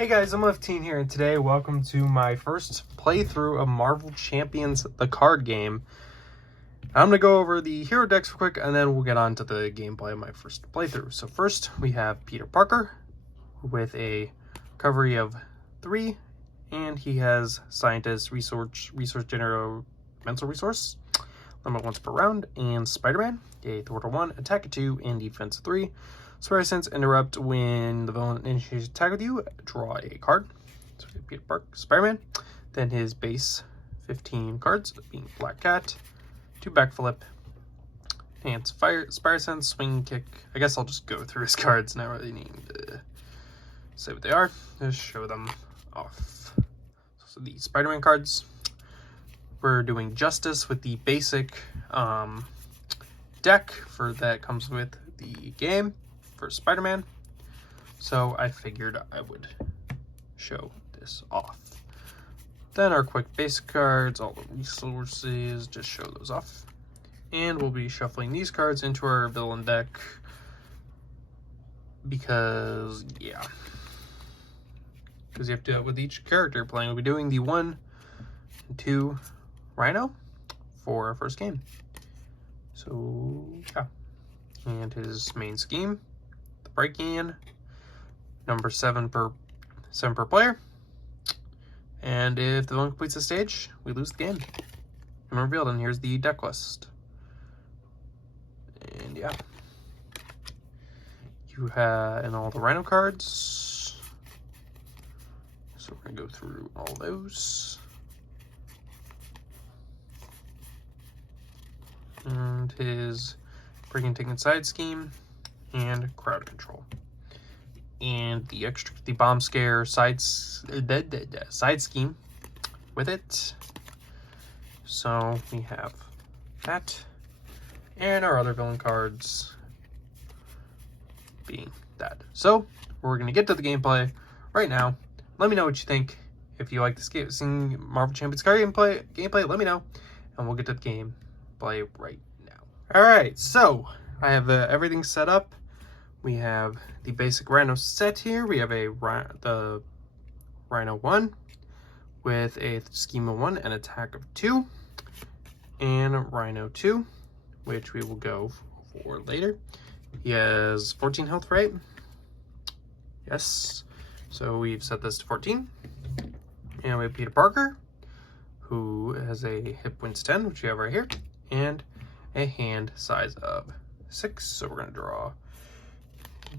Hey guys, I'm Lefteen here, and today welcome to my first playthrough of Marvel Champions, the card game. I'm going to go over the hero decks real quick, and then we'll get on to the gameplay of my first playthrough. So first, we have Peter Parker with a recovery of 3, and he has Scientist, Resource Generator, Mental Resource, limit once per round, and Spider-Man, a thwart of 1, attack of 2, and defense of 3. Spider Sense, interrupt when the villain initiates attack with you, draw a card. So we have Peter Parker, Spider-Man. Then his base 15 cards, being Black Cat, 2 backflip, and Spider Sense, swing kick. I guess I'll just go through his cards, not really need to say what they are. Just show them off. So the Spider-Man cards, we're doing Justice with the basic deck that comes with the game for Spider-Man, so I figured I would show this off. Then our quick basic cards, all the resources, just show those off. And we'll be shuffling these cards into our villain deck because you have to do it with each character playing. We'll be doing the 1 and 2 Rhino for our first game. So yeah, and his main scheme, the break-in, number 7 per player, and if the villain completes the stage, we lose the game. And revealed, and here's the deck list. And yeah, you have and all the Rhino cards. So we're gonna go through all those. And his breaking taking side scheme and crowd control, and the bomb scare side scheme with it. So we have that, and our other villain cards being that. So we're gonna get to the gameplay right now. Let me know what you think. If you like this game, seeing Marvel Champions card gameplay, let me know, and we'll get to the game play right now. All right, so I have everything set up. We have the basic Rhino set here. We have the Rhino 1 with a scheme of 1 and attack of 2, and Rhino 2, which we will go for later. He has 14 health, right? Yes. So we've set this to 14. And we have Peter Parker, who has a hit points 10, which we have right here, and a hand size of 6. So we're gonna draw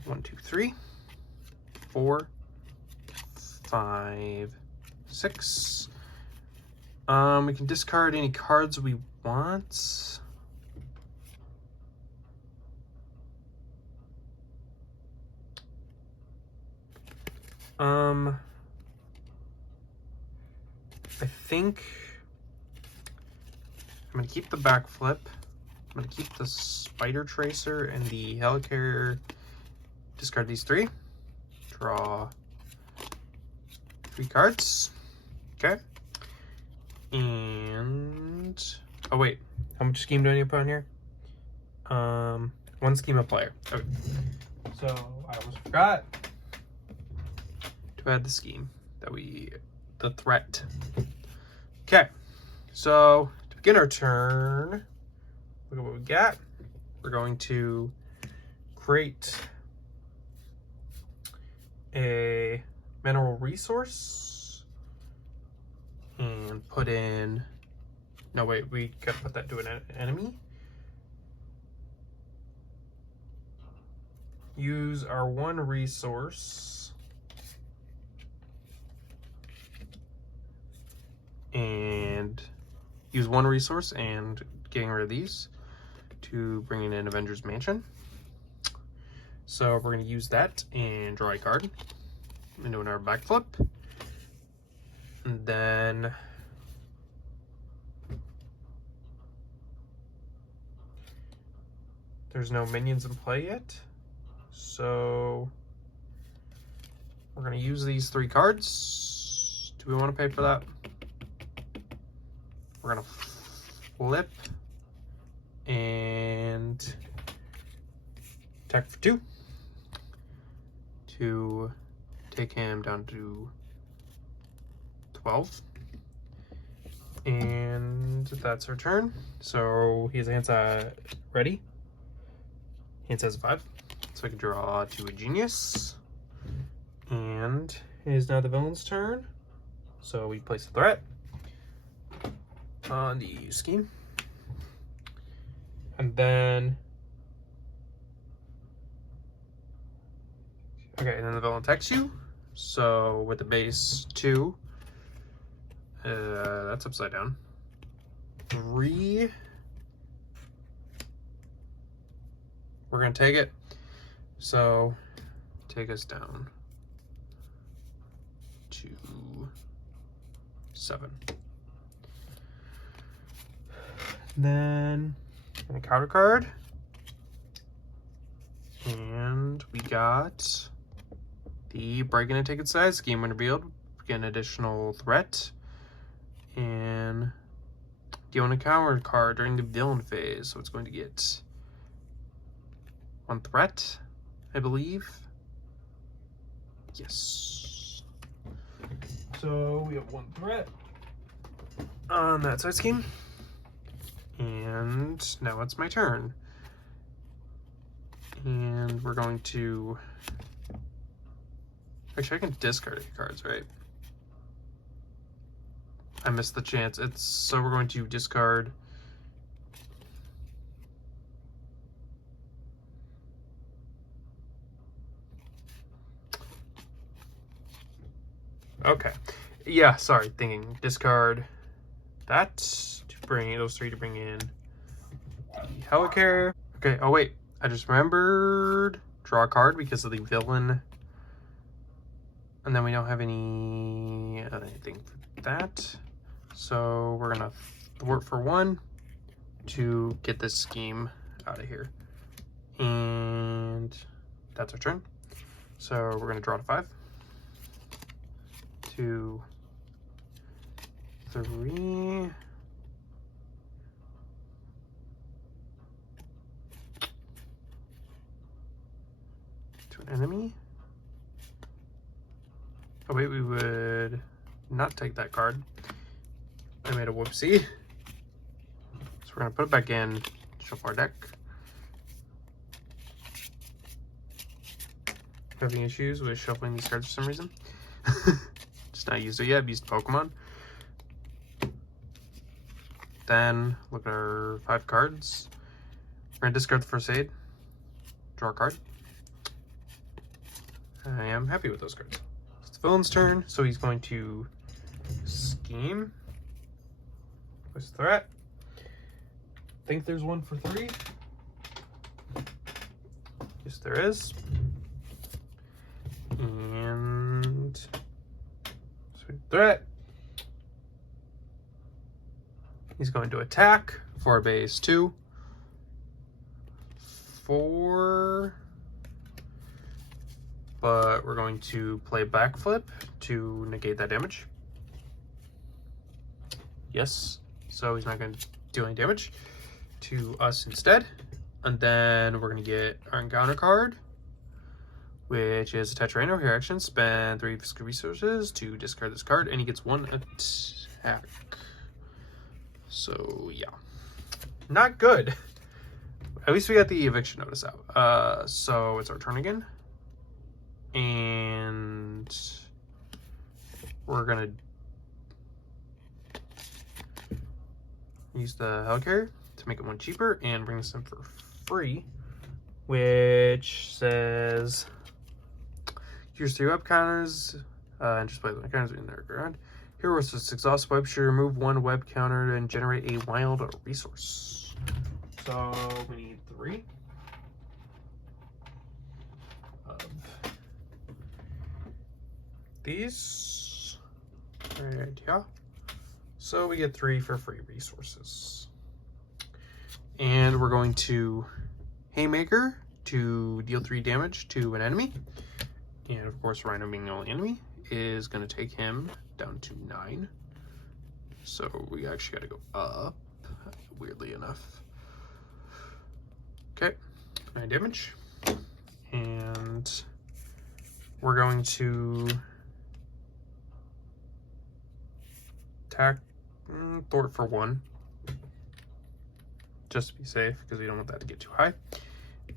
1, 2, 3, 4, 5, 6. We can discard any cards we want. I think I'm gonna keep the backflip. I'm going to keep the Spider Tracer and the Helicarrier. Discard these 3. Draw 3 cards. Okay. And... oh wait, how much scheme do I need to put on here? 1 scheme a player. Okay. So I almost forgot to add the scheme the threat. Okay. So to begin our turn, look at what we got. We're going to create a mineral resource and put in, no wait, we gotta put that to an enemy. Use our 1 resource and use 1 resource and getting rid of these to bring in an Avengers Mansion. So we're going to use that and draw a card and do another backflip. And then there's no minions in play yet. So we're going to use these 3 cards. Do we want to pay for that? We're going to flip and attack for 2 to take him down to 12. And that's our turn. So he has a hand size ready. Hand size 5. So I can draw to a genius. And it is now the villain's turn. So we place a threat on the scheme. And then okay, and then the villain attacks you. So with the base 2, that's upside down. 3. We're gonna take it. So take us down to 7. Then a counter card. And we got the Break and Take Its Size scheme when revealed. Get an additional threat. And deal a counter card during the villain phase. So it's going to get 1 threat, I believe. Yes. So we have 1 threat on that side scheme. And now it's my turn. And we're going to... Actually, I can discard 8 cards, right? I missed the chance. So we're going to discard... Okay. Yeah, sorry, thinking. Discard that to bring those 3 to bring in the Helicarrier. Okay, oh wait. I just remembered. Draw a card because of the villain. And then we don't have anything for that. So we're gonna thwart for 1 to get this scheme out of here. And that's our turn. So we're gonna draw to 5. 2, 3. To an enemy. Oh wait, we would not take that card. I made a whoopsie. So we're gonna put it back in, shuffle our deck. Having issues with shuffling these cards for some reason. Just not used it yet, I've used Pokemon. Then look at our 5 cards. We're gonna discard the first aid, draw a card. I am happy with those cards. It's the villain's turn, so he's going to scheme. What's the threat? Think there's 1 for 3. Yes, there is. And sweet threat. He's going to attack for base 2. 4. But we're going to play backflip to negate that damage. Yes. So he's not going to do any damage to us instead. And then we're going to get our encounter card, which is attach Rhino. Here action, spend 3 physical resources to discard this card, and he gets 1 attack. So yeah, not good. At least we got the eviction notice out. So it's our turn again, and we're gonna use the Helicarrier to make it 1 cheaper and bring this in for free, which says use 3 web counters and just play the counters in their ground. Here was this exhaust web should remove 1 web counter and generate a wild resource. So we need 3 of these. Right, yeah. So we get 3 for free resources. And we're going to Haymaker to deal 3 damage to an enemy. And of course, Rhino being the only enemy is going to take him down to 9. So we actually got to go up, weirdly enough. Okay, 9 damage. And we're going to attack Thwart for 1. Just to be safe, because we don't want that to get too high.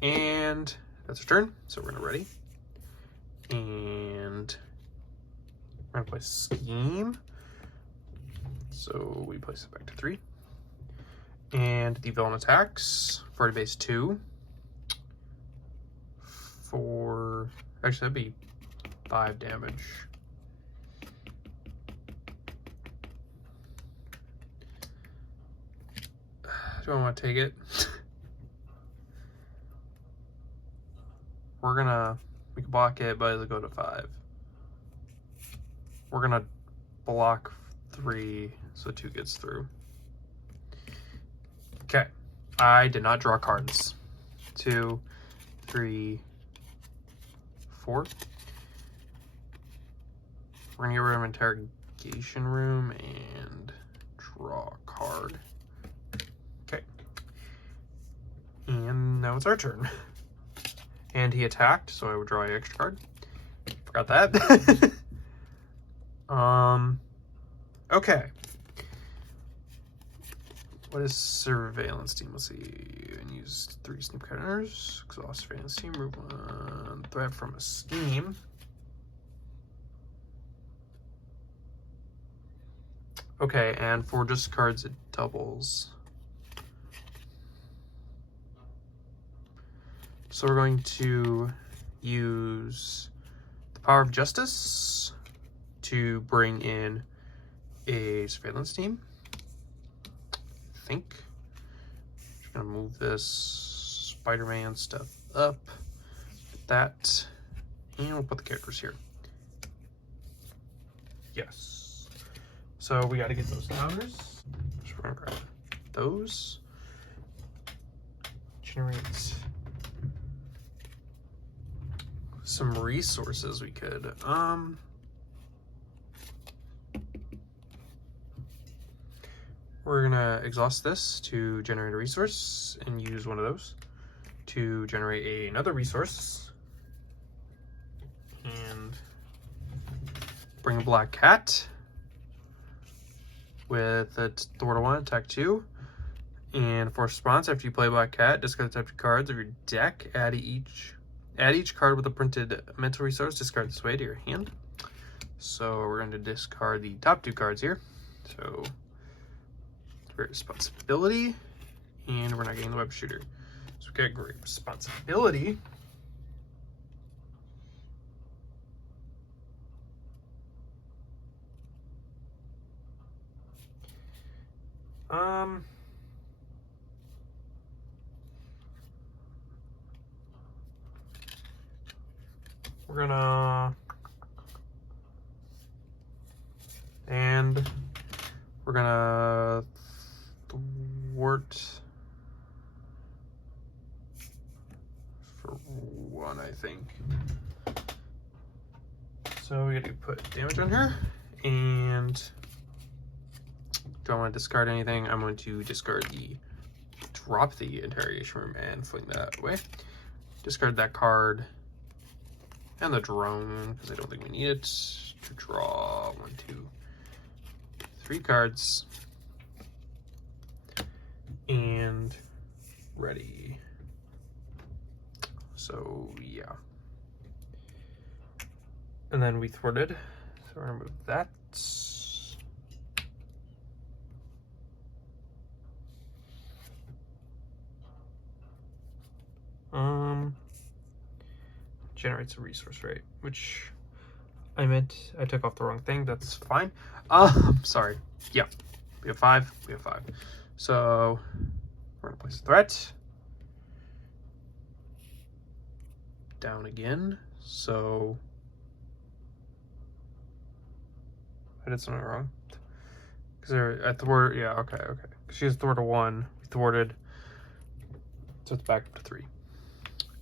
And that's our turn, so we're gonna ready. And we're gonna play Scheme. So we place it back to 3. And the villain attacks for a base 2. For actually that'd be 5 damage. Do I want to take it? We can block it, but it'll go to 5. We're gonna block 3, so 2 gets through. Okay, I did not draw cards. 2, 3, 4. We're gonna get rid of interrogation room and draw a card. Okay. And now it's our turn. And he attacked, so I would draw an extra card. Forgot that. Okay. What is surveillance team? Let's see. And use 3 sneak counters. Exhaust surveillance team. Remove 1 threat from a scheme. Okay, and for just cards, it doubles. So we're going to use the Power of Justice to bring in a surveillance team. I think. Just gonna move this Spider-Man stuff up. That. And we'll put the characters here. Yes. So we gotta get those counters. So we're gonna grab those. Generate some resources we could. We're gonna exhaust this to generate a resource and use one of those to generate another resource. And bring a black cat with a thwart 1, attack 2. And for response, after you play black cat, discard the type of cards of your deck. Add each card with a printed mental resource, discard this way to your hand. So we're going to discard the top 2 cards here. So great responsibility, and we're not getting the web shooter. So we got great responsibility. We're gonna, and we're gonna thwart for 1, I think. So we gotta put damage on her, and don't want to discard anything. I'm going to drop the interrogation room and fling that away. Discard that card and the drone, because I don't think we need it, to draw 1, 2, 3 cards. And ready. So yeah. And then we thwarted. So we're gonna move that. Generates a resource, right? Which I took off the wrong thing. That's fine. Sorry. Yeah, we have 5. We have 5. So we're gonna place a threat down again. So I did something wrong. Because they're at thwart. Yeah. Okay. Okay. She has thwarted 1. We thwarted. So it's back up to 3.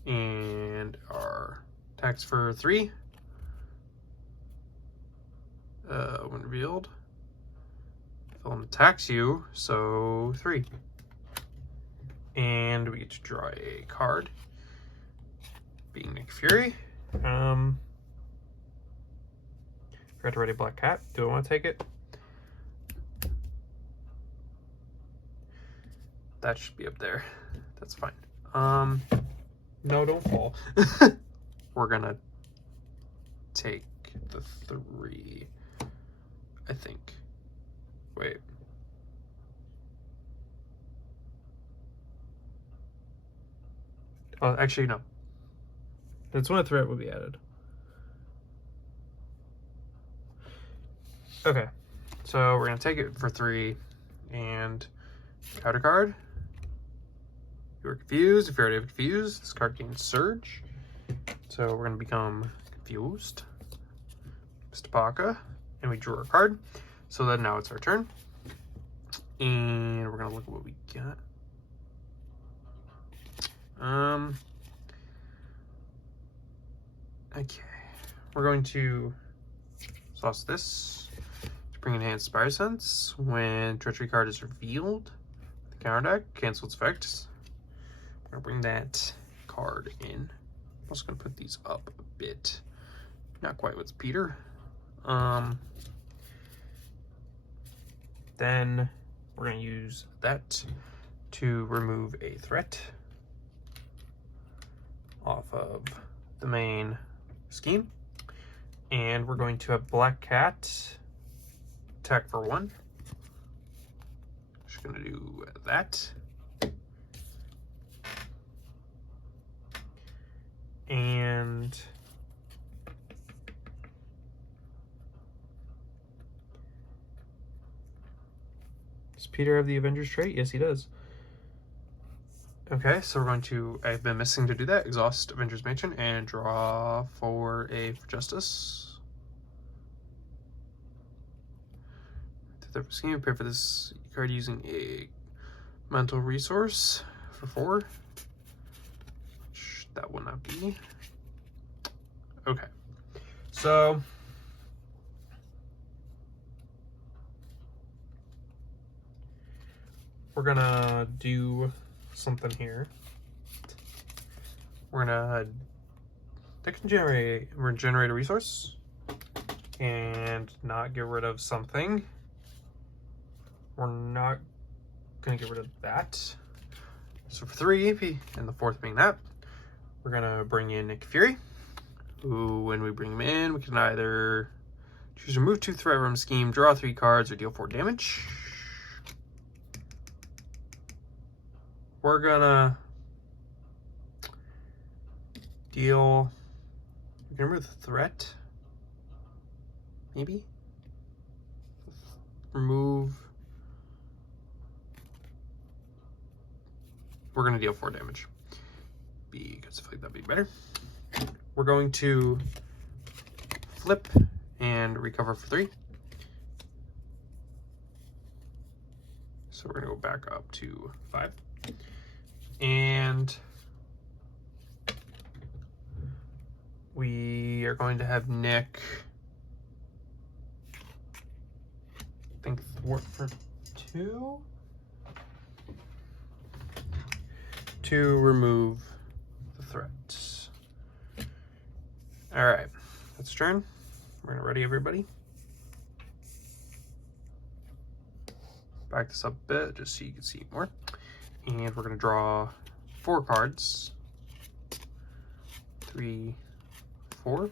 And our attacks for 3. When revealed, villain attacks you, so 3. And we get to draw a card, being Nick Fury. Forgot to write a black cat. Do I want to take it? That should be up there. That's fine. No, don't fall. We're gonna take the 3, I think. Wait. Oh, actually, no. That's when a threat will be added. Okay, so we're gonna take it for 3 and counter card. You are confused. If you're already confused, this card gains Surge. So we're gonna become confused. Mr. Baka, and we drew our card. So then now it's our turn. And we're gonna look at what we got. Okay. We're going to sauce this to bring Enhanced Spire Sense. When Treachery card is revealed, the counter deck, cancel its effects. I'm gonna bring that card in. I'm also gonna put these up a bit. Not quite what's Peter. Then we're gonna use that to remove a threat off of the main scheme. And we're going to have Black Cat attack for 1. Just gonna do that. And does Peter have the Avengers trait? Yes, he does. Okay, so we're going to, I've been missing to do that, exhaust Avengers Mansion and draw for a for Justice. To the scheme, pay for this card using a mental resource for 4. Which that will not be. Okay, so we're gonna do something here. We're gonna generate a resource and not get rid of something. We're not gonna get rid of that. So for 3 AP, and the 4th being that, we're gonna bring in Nick Fury, who, when we bring him in, we can either choose to remove 2 threat from scheme, draw 3 cards, or deal 4 damage. We're gonna deal, we can remove the threat, maybe? Remove, we're gonna deal 4 damage, because I feel like that'd be better. We're going to flip and recover for 3. So we're gonna go back up to 5. And we are going to have Nick, I think, thwart for 2 to remove the threats. All right, that's turn. We're gonna ready everybody. Back this up a bit just so you can see more. And we're gonna draw 4 cards. 3, 4.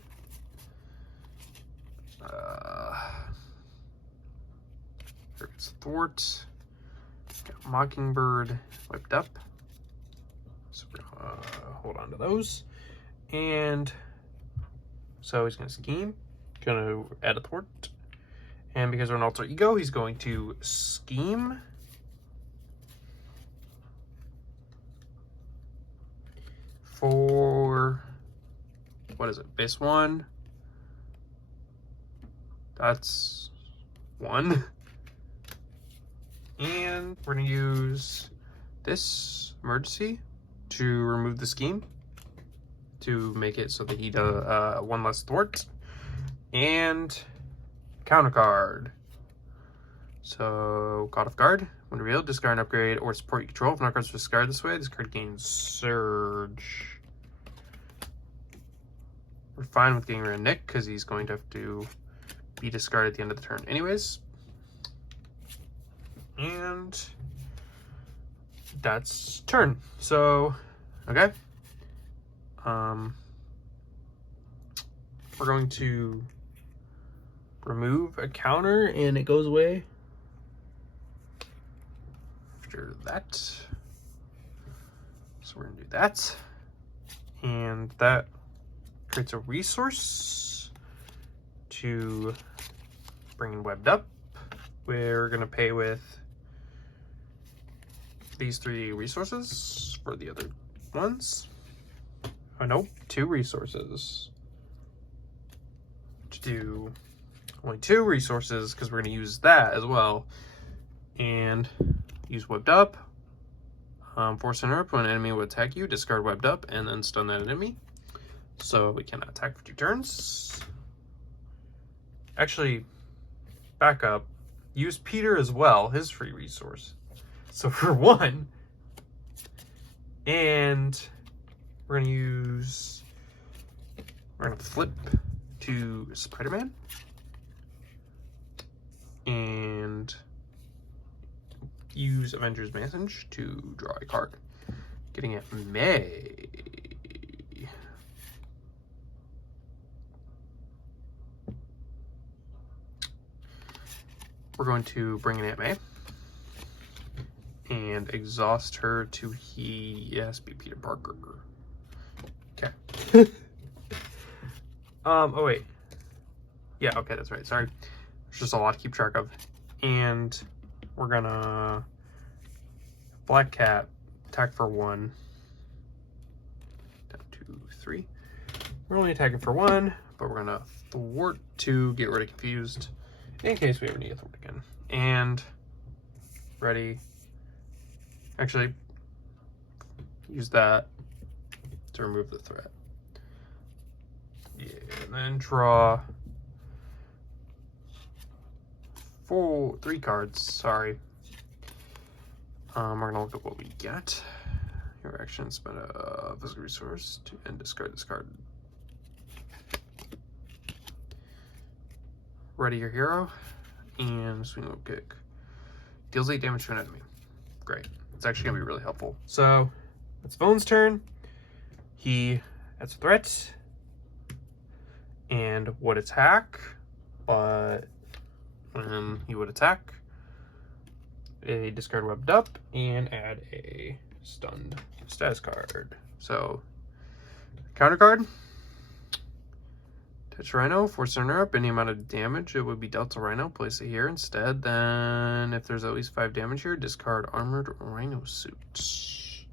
There's Thwart. Got Mockingbird whipped up. So we're gonna hold on to those. And so he's gonna scheme. Gonna add a Thwart. And because we're an alter ego, he's going to scheme. For, what is it, base 1? That's 1. And we're gonna use this emergency to remove the scheme to make it so that he does 1 less thwart. And counter card. So, caught off guard. When revealed, discard an upgrade or support you control. If no cards are discarded this way, this card gains Surge. We're fine with getting rid of Nick because he's going to have to be discarded at the end of the turn anyways. And that's turn. So, okay. We're going to remove a counter and it goes away after that. So we're gonna do that. And that creates a resource to bring in Webbed Up. We're gonna pay with these 3 resources for the other ones. Oh no, 2 resources. To do only 2 resources because we're gonna use that as well. And use Webbed Up. Force interrupt when an enemy would attack you, discard Webbed Up, and then stun that enemy. So we cannot attack for 2 turns. Actually, back up. Use Peter as well, his free resource. So for 1, and we're gonna flip to Spider-Man, and use Avengers Message to draw a card. Getting it May. We're going to bring in Aunt May and exhaust her to be Peter Parker. Okay. Oh wait. Yeah, okay, that's right. Sorry. There's just a lot to keep track of. And we're gonna Black Cat attack for 1. Down to 3. We're only attacking for 1, but we're gonna thwart to get rid of confused in case we ever need a thwart again. And ready. Actually, use that to remove the threat. Yeah, and then draw 3 cards. Sorry. We're gonna look at what we get. Your action, spend a physical resource and discard this card. Ready your hero and swing low kick. Deals 8 damage to an enemy. Great. It's actually gonna be really helpful. So it's Bone's turn. He has a threat and would attack, but he would attack. A discard Webbed Up and add a stunned status card. So counter card. Touch Rhino, force interrupt, any amount of damage it would be dealt to Rhino, place it here instead. Then if there's at least 5 damage here, discard Armored Rhino Suit.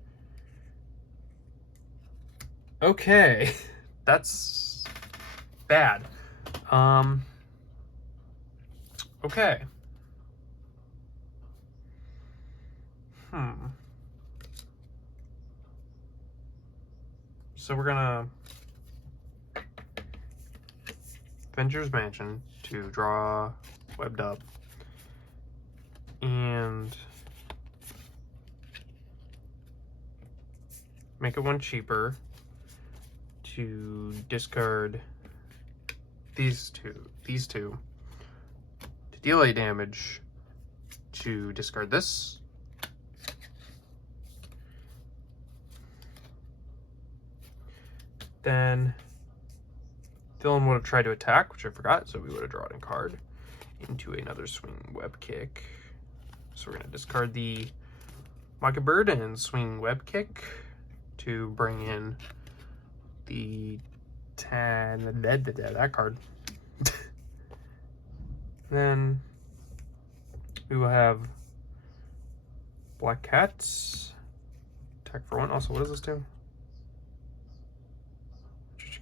Okay. That's bad. Okay. So we're gonna Avengers Mansion to draw Webbed Up and make it 1 cheaper to discard these two to deal 8 damage, to discard this. Then villain would have tried to attack, which I forgot, so we would have drawn a card into another swing web kick. So we're going to discard the Mockingbird and swing web kick to bring in the 10, that card. Then we will have Black Cats attack for 1. Also, what does this do?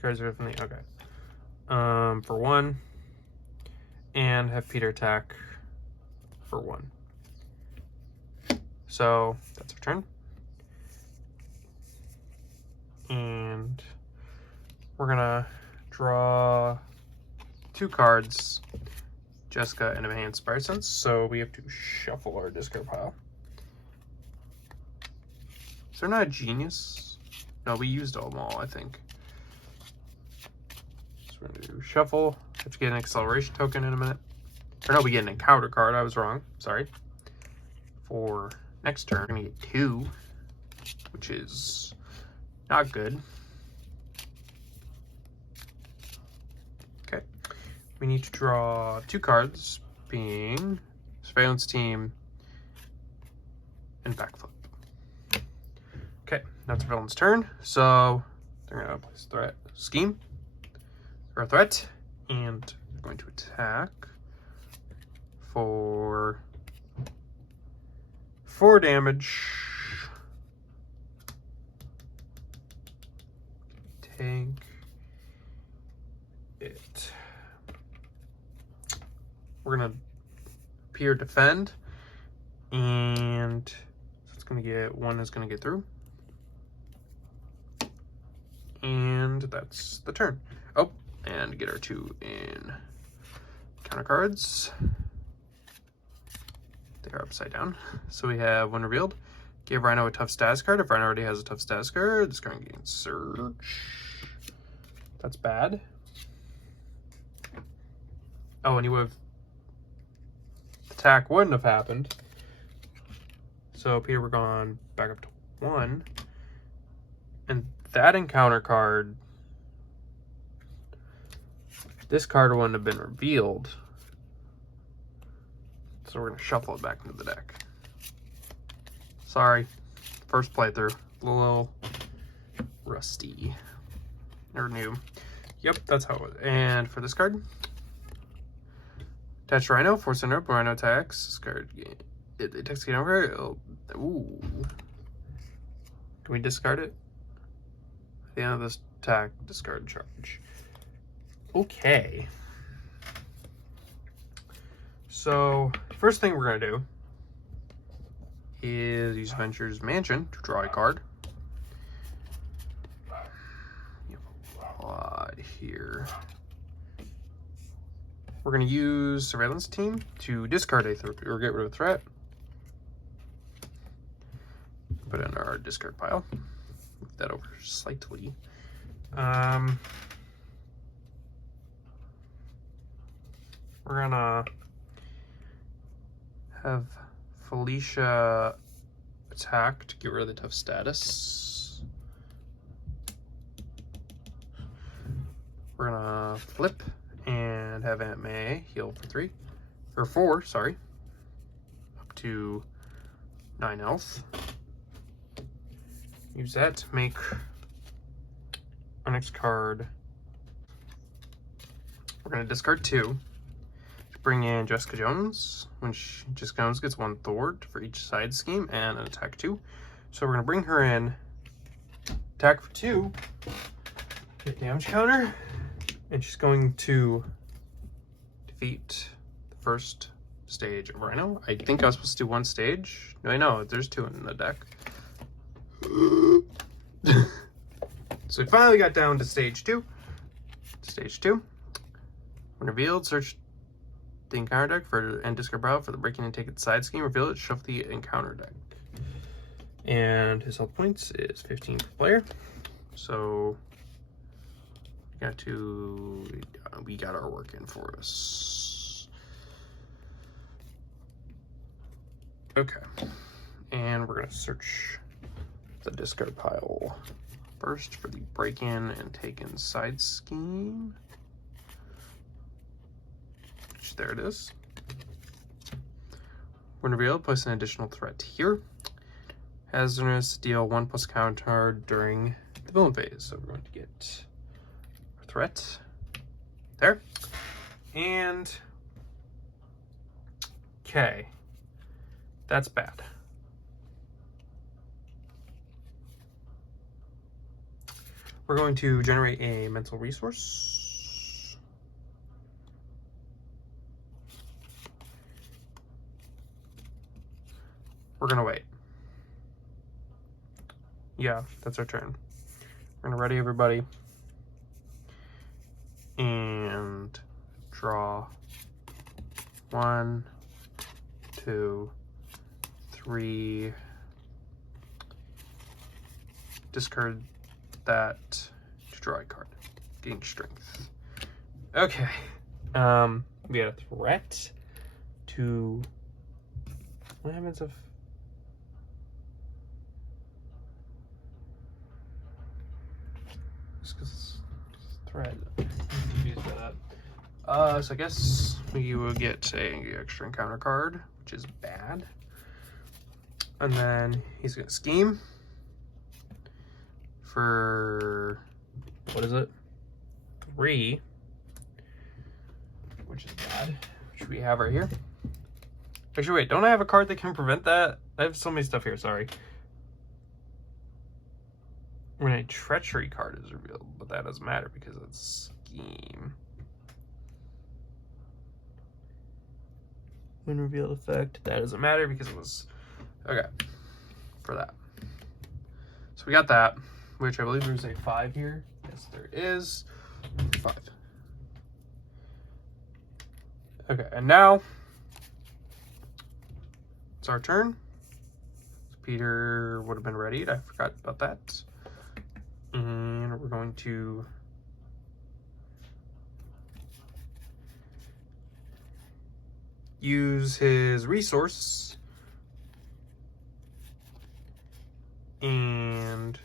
Cards are from the okay. For 1, and have Peter attack for 1. So that's our turn. And we're gonna draw 2 cards, Jessica and Enhanced Spider Sense. So we have to shuffle our discard pile. Is there not a Genius? No, we used them all, I think. So we're gonna do shuffle, Have to get an acceleration token in a minute. Or no, we get an encounter card. I was wrong. Sorry. For next turn, we're going to get 2, which is not good. Okay. We need to draw 2 cards, being Surveillance Team and Backflip. Okay, now it's Surveillance turn, so they're going to place Threat Scheme, or a Threat, and they're going to attack for 4 damage. Take it. We're gonna appear defend, and it's gonna get 1 is gonna get through, and that's the turn. Oh, and get our 2 in counter cards. They are upside down. So we have when revealed, give Rhino a tough status card. If Rhino already has a tough status card, this card gains Search. That's bad. Oh, and you would have attack wouldn't have happened. So Peter, we're gone back up to 1. And that encounter card, this card wouldn't have been revealed. So we're going to shuffle it back into the deck. Sorry. First playthrough. A little rusty. Or new. Yep, that's how it was. And for this card, attach Rhino, force center up, Rhino attacks. This card, it attacks again over. Ooh. Can we discard it? At the end of this attack, discard charge. Okay. So, first thing we're going to do is use Venture's Mansion to draw a card. You have a lot here. We're going to use Surveillance Team to discard a or get rid of a threat. Put it in our discard pile. Move that over slightly. We're going to have Felicia attack to get rid of the tough status. We're gonna flip and have Aunt May heal for 3 or 4, sorry, up to 9 health. Use that to make our next card. We're gonna discard 2. Bring in Jessica Jones. When Jessica Jones gets 1 thwart for each side scheme and an attack 2. So we're going to bring her in, attack for 2, get damage counter, and she's going to defeat the first stage of Rhino. I think I was supposed to do 1 stage. No, I know, there's 2 in the deck. So we finally got down to stage 2. Stage 2. When revealed, search the encounter deck and discard pile for the breaking and take it side scheme. Reveal it, shuffle the encounter deck. And his health points is 15 per player. So we got our work in for us. Okay. And we're gonna search the discard pile first for the break in and take in side scheme. There it is. When revealed, place an additional threat here. Hazardous, deal 1+ counter during the villain phase. So we're going to get our threat there. And okay, that's bad. We're going to generate a mental resource. We're gonna wait. Yeah, that's our turn. We're gonna ready everybody and draw 1, 2, 3. Discard that to draw a card. Gain strength. Okay, We had a threat to... What happens if... Just because it's threat. I'm confused by that. So I guess we will get a extra encounter card, which is bad. And then he's gonna scheme for, what is it? 3, which is bad, which we have right here. Actually, wait, don't I have a card that can prevent that? I have so many stuff here, sorry. When a treachery card is revealed, but that doesn't matter because it's scheme. When revealed effect, that doesn't matter because it was, okay, for that. So we got that, which I believe there's a 5 here. Yes, there is. 5. Okay, and now it's our turn. Peter would have been readied. I forgot about that. And we're going to use his resource and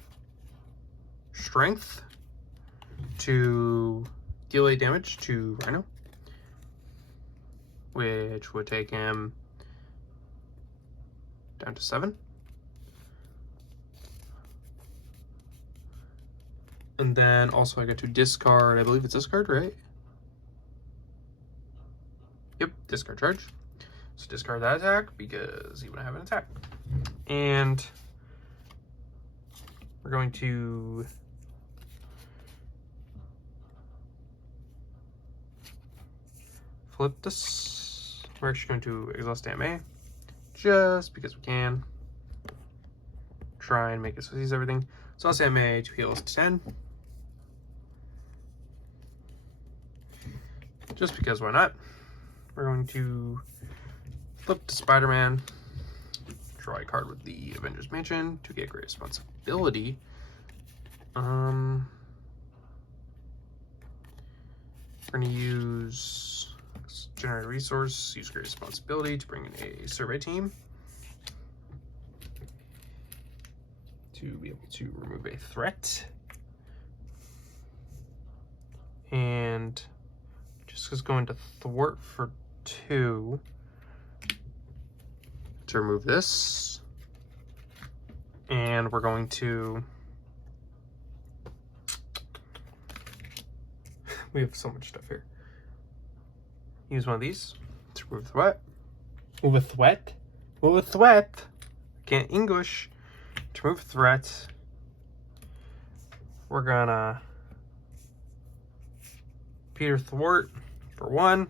strength to deal 8 damage to Rhino, which would take him down to 7. And then also I get to discard, I believe it's discard, right? Yep, discard charge. So discard that attack because he wouldn't have an attack. And we're going to flip this. We're actually going to exhaust AMA just because we can. Try and make it so he sees everything. Exhaust AMA to heal us to 10. Just because, why not? We're going to flip to Spider-Man, draw a card with the Avengers Mansion to get great responsibility. We're going to use generate resource, use great responsibility to bring in a survey team to be able to remove a threat. And just is going to thwart for 2 to remove this. And we're going to, we have so much stuff here. Use one of these to remove threat. Move a threat? Move a threat. Can't English. To remove threat, we're gonna Peter thwart for 1.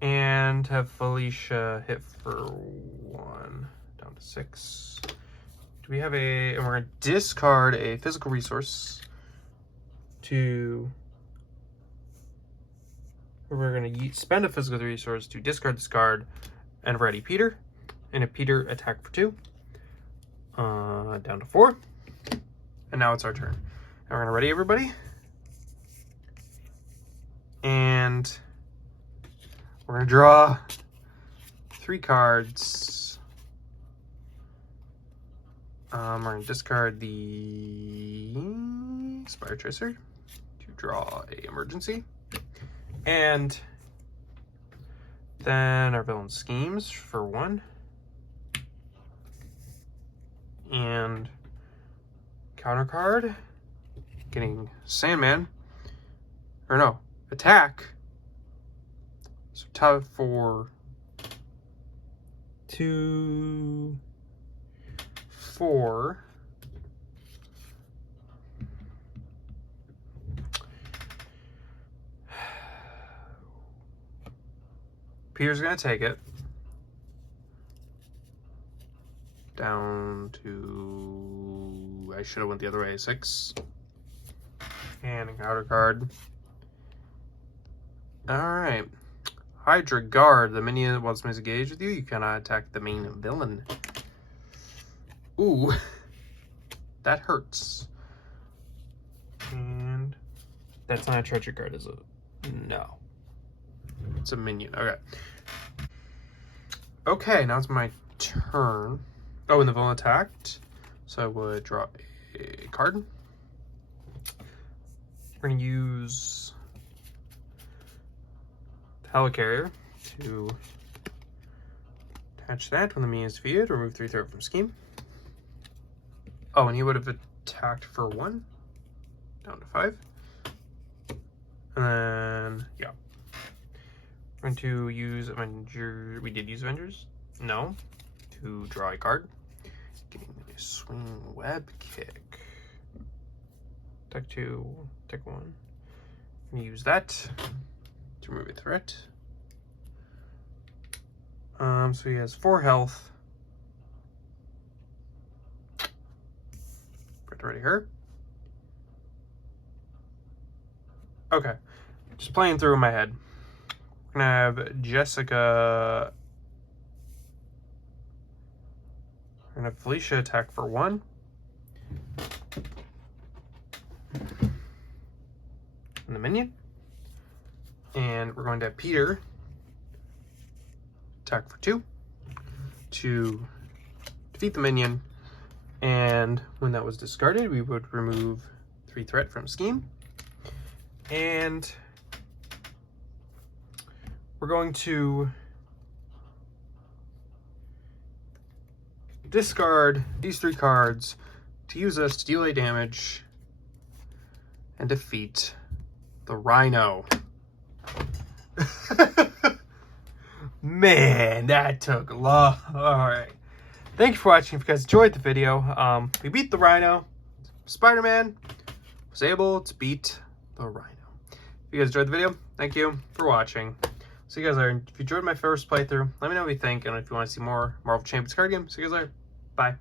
And have Felicia hit for 1. Down to 6. Do we have a, and we're gonna discard a physical resource to, we're gonna spend a physical resource to discard this card and ready Peter. And a Peter attack for 2. Down to 4. And now it's our turn. And we're gonna ready everybody. And we're gonna draw 3 cards. We're gonna discard the Spire Tracer to draw a emergency. And then our villain schemes for 1. And counter card, getting Sandman, or no, attack. So top for 2, 4. Peter's gonna take it. Down to, I should have went the other way, 6. And encounter card. Alright. Hydra Guard. The minion that wants to engage with you, you cannot attack the main villain. Ooh. That hurts. That's not a treasure card, is it? No. It's a minion. Okay. Okay, now it's my turn. Oh, and the villain attacked. So I would draw a card. We're going to use the Helicarrier to attach that when the minion is defeated. Remove 3 threat from scheme. Oh, and he would have attacked for 1. Down to 5. And then, yeah. We're going to use Avengers. We did use Avengers? No. To draw a card. Getting a swing web kick. Deck 2, deck 1. I'm going to use that to remove a threat. So he has 4 health. Already hurt. Okay, just playing through in my head. We're gonna have Jessica. We're gonna have Felicia attack for 1. And the minion. And we're going to have Peter attack for 2 to defeat the minion. And when that was discarded, we would remove 3 threat from scheme. And we're going to discard these 3 cards to use this to deal a damage and defeat the Rhino. Man, that took long. Alright. Thank you for watching. If you guys enjoyed the video, we beat the Rhino. Spider-Man was able to beat the Rhino. If you guys enjoyed the video, thank you for watching. See you guys later. If you enjoyed my first playthrough, let me know what you think, and if you want to see more Marvel Champions card games, see you guys later. Bye.